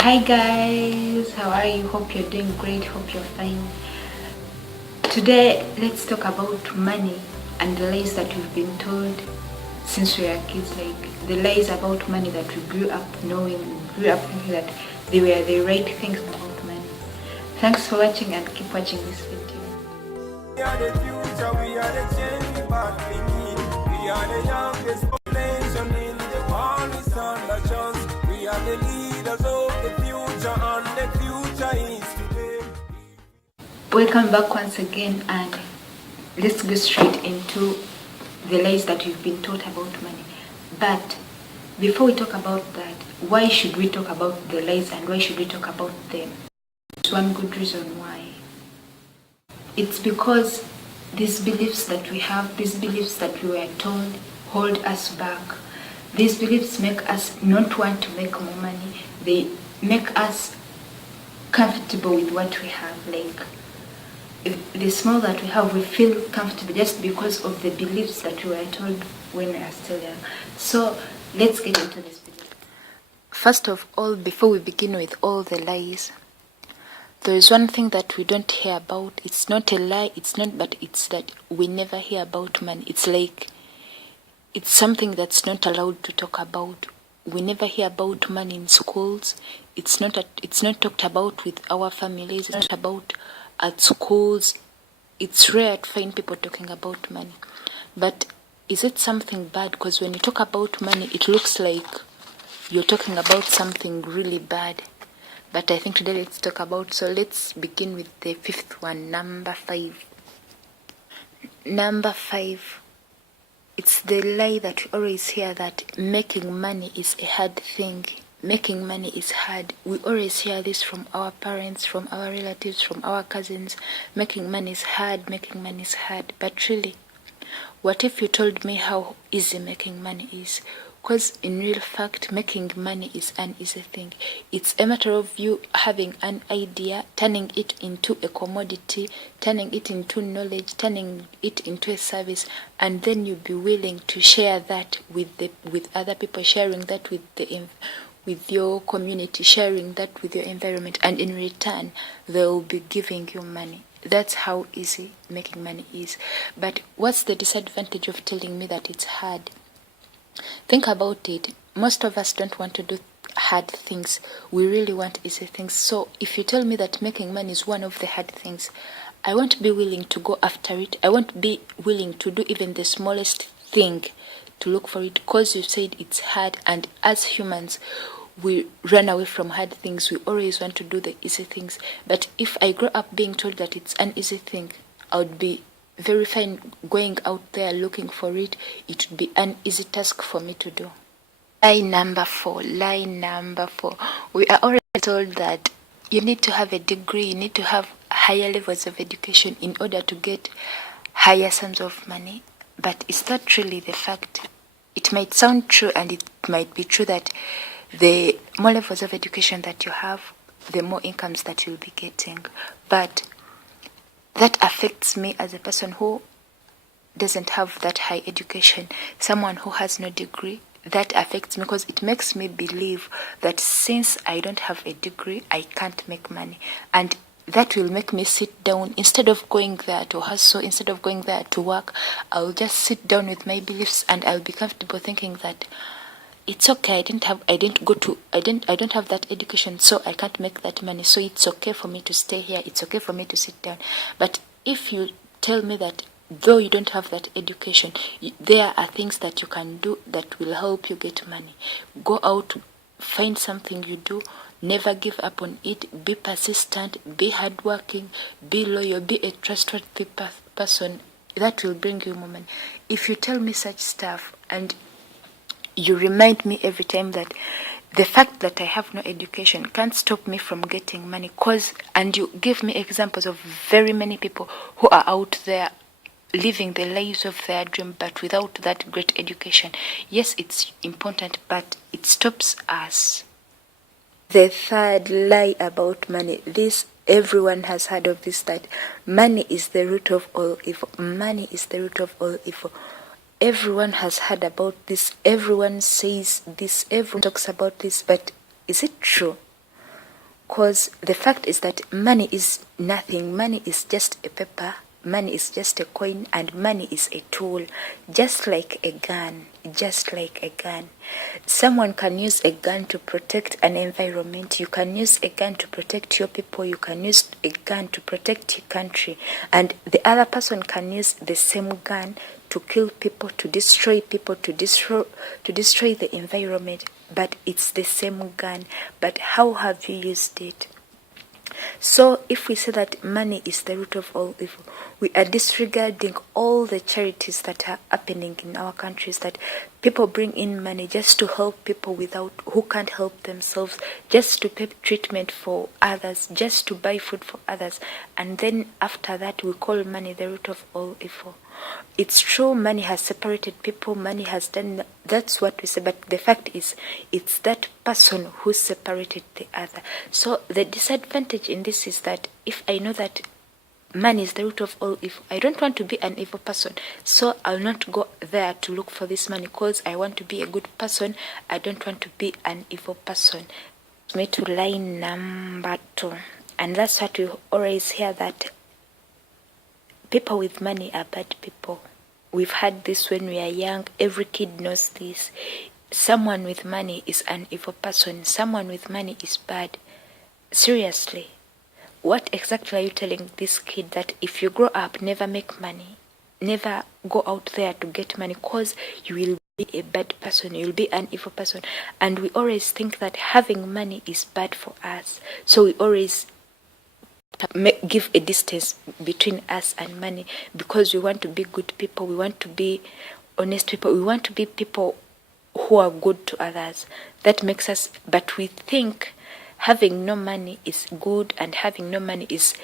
Hi guys, how are you? Hope you're doing great, hope you're fine. Today let's talk about money and the lies that we've been told since we were kids, like the lies about money that we grew up knowing, we grew up thinking that they were the right things about money. Thanks for watching and keep watching this video. We are the future, we are the change that we need. We are the youngest population in the world, we stand a chance. We are the leaders of the future, and the future is today. Welcome back once again, and let's go straight into the lies that we've been taught about money. But before we talk about that, why should we talk about the lies and why should we talk about them? There's one good reason why. It's because these beliefs that we have, these beliefs that we were told, hold us back. These beliefs make us not want to make more money. They make us comfortable with what we have. Like, the small that we have, we feel comfortable just because of the beliefs that we were told when we are still young. So let's get into this video. First of all, before we begin with all the lies, there is one thing that we don't hear about. It's not a lie, but it's that we never hear about money. It's like it's something that's not allowed to talk about. We never hear about money in schools. It's not talked about with our families. It's not about at schools. It's rare to find people talking about money. But is it something bad? Because when you talk about money, it looks like you're talking about something really bad. But I think today let's talk about, so let's begin with the fifth one, number 5. Number 5, it's the lie that we always hear that making money is a hard thing. Making money is hard. We always hear this from our parents, from our relatives, from our cousins. Making money is hard, making money is hard. But really, what if you told me how easy making money is? Because in real fact, making money is an easy thing. It's a matter of you having an idea, turning it into a commodity, turning it into knowledge, turning it into a service, and then you be willing to share that with other people, sharing that with your community, sharing that with your environment, and in return, they will be giving you money. That's how easy making money is. But what's the disadvantage of telling me that it's hard? Think about it. Most of us don't want to do hard things. We really want easy things. So if you tell me that making money is one of the hard things, I won't be willing to go after it. I won't be willing to do even the smallest thing to look for it, because you said it's hard, and as humans, we run away from hard things. We always want to do the easy things. But if I grow up being told that it's an easy thing, I would be very fine going out there looking for it. It would be an easy task for me to do. Lie number 4. We are already told that you need to have a degree, you need to have higher levels of education in order to get higher sums of money. But is that really the fact? It might sound true, and it might be true that the more levels of education that you have, the more incomes that you'll be getting. But that affects me as a person who doesn't have that high education, someone who has no degree. That affects me because it makes me believe that since I don't have a degree, I can't make money. And that will make me sit down. Instead of going there to hustle, instead of going there to work, I'll just sit down with my beliefs, and I'll be comfortable thinking that it's okay, I don't have that education, so I can't make that money, so it's okay for me to stay here, it's okay for me to sit down. But if you tell me that though you don't have that education, there are things that you can do that will help you get money. Go out, find something you do, never give up on it, be persistent, be hardworking, be loyal, be a trustworthy person. That will bring you more money. If you tell me such stuff, and you remind me every time that the fact that I have no education can't stop me from getting money, and you give me examples of very many people who are out there living the lives of their dream, but without that great education. Yes, it's important, but it stops us. The third lie about money, this everyone has heard of this, that money is the root of all evil. Money is the root of all evil. Everyone has heard about this, everyone says this, everyone talks about this, but is it true? Because the fact is that money is nothing. Money is just a paper. Money is just a coin, and money is a tool, just like a gun. Just like a gun. Someone can use a gun to protect an environment. You can use a gun to protect your people. You can use a gun to protect your country. And the other person can use the same gun to kill people, to destroy people, to destroy the environment. But it's the same gun. But how have you used it? So if we say that money is the root of all evil, we are disregarding all the charities that are happening in our countries, that people bring in money just to help people who can't help themselves, just to pay treatment for others, just to buy food for others. And then after that, we call money the root of all evil. It's true, money has separated people, money has done, that's what we say, but the fact is, it's that person who separated the other. So the disadvantage in this is that if I know that money is the root of all evil, I don't want to be an evil person, so I'll not go there to look for this money, because I want to be a good person. I don't want to be an evil person. Me to line number 2, and that's what we always hear, that people with money are bad people. We've had this when we are young. Every kid knows this. Someone with money is an evil person. Someone with money is bad. Seriously. What exactly are you telling this kid? That if you grow up, never make money, never go out there to get money, because you will be a bad person, you'll be an evil person. And we always think that having money is bad for us. So we always give a distance between us and money, because we want to be good people, we want to be honest people, we want to be people who are good to others. That makes us, but we think having no money is good, and having no money is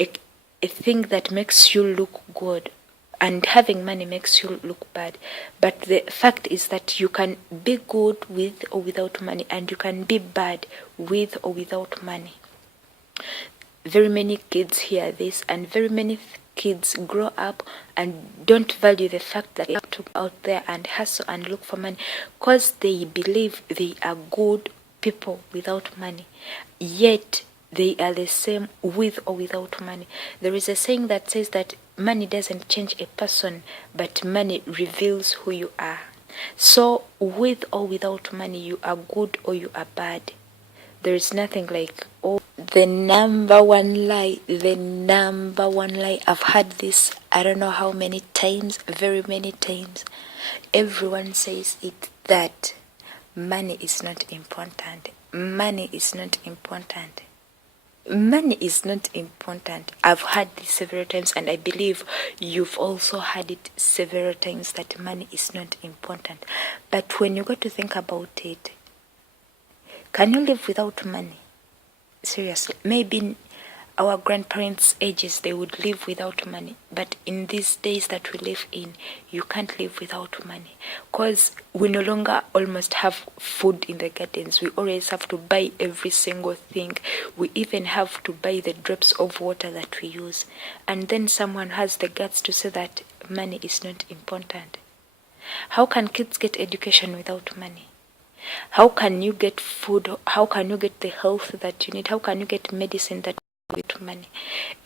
a thing that makes you look good, and having money makes you look bad. But the fact is that you can be good with or without money, and you can be bad with or without money. Very many kids hear this, and very many kids grow up and don't value the fact that they have to go out there and hustle and look for money, because they believe they are good people without money, yet they are the same with or without money. There is a saying that says that money doesn't change a person, but money reveals who you are. So with or without money, you are good or you are bad. There is nothing like, oh, the number one lie, I've had this, I don't know how many times, very many times. Everyone says it, that money is not important. Money is not important. Money is not important. I've heard this several times, and I believe you've also heard it several times, that money is not important. But when you go to think about it, can you live without money? Seriously, maybe our grandparents' ages, they would live without money. But in these days that we live in, you can't live without money. Because we no longer almost have food in the gardens. We always have to buy every single thing. We even have to buy the drops of water that we use. And then someone has the guts to say that money is not important. How can kids get education without money? How can you get food? How can you get the health that you need? How can you get medicine that you need money?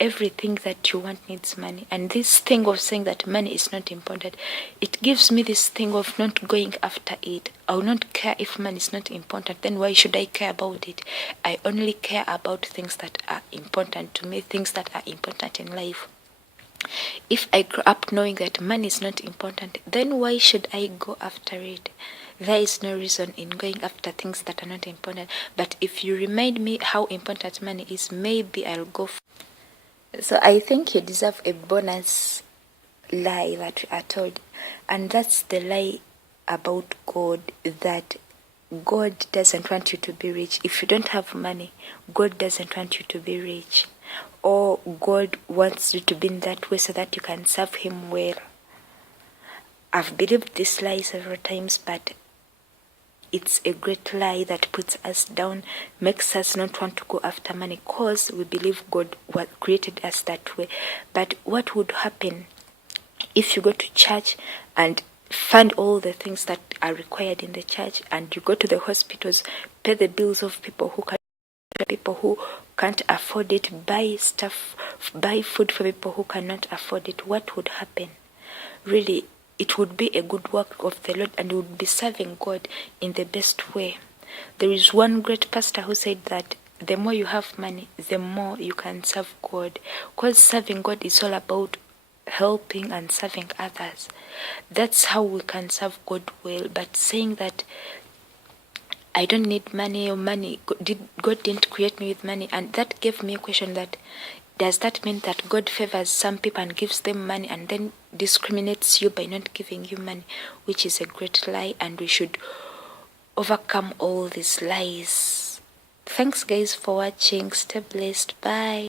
Everything that you want needs money. And this thing of saying that money is not important, it gives me this thing of not going after it. I will not care if money is not important. Then why should I care about it? I only care about things that are important to me, things that are important in life. If I grew up knowing that money is not important, then why should I go after it? There is no reason in going after things that are not important. But if you remind me how important money is, maybe I'll go. So I think you deserve a bonus lie that you are told. And that's the lie about God, that God doesn't want you to be rich. If you don't have money, God doesn't want you to be rich. Or God wants you to be in that way so that you can serve Him well. I've believed this lie several times, but it's a great lie that puts us down, makes us not want to go after money, because we believe God created us that way. But what would happen if you go to church and fund all the things that are required in the church, and you go to the hospitals, pay the bills of people who can people who can't afford it, buy stuff, buy food for people who cannot afford it, what would happen? Really, it would be a good work of the Lord, and we would be serving God in the best way. There is one great pastor who said that the more you have money, the more you can serve God. Because serving God is all about helping and serving others. That's how we can serve God well. But saying that I don't need money, or money, God didn't create me with money, and that gave me a question that, does that mean that God favors some people and gives them money and then discriminates you by not giving you money? Which is a great lie, and we should overcome all these lies. Thanks guys for watching. Stay blessed. Bye.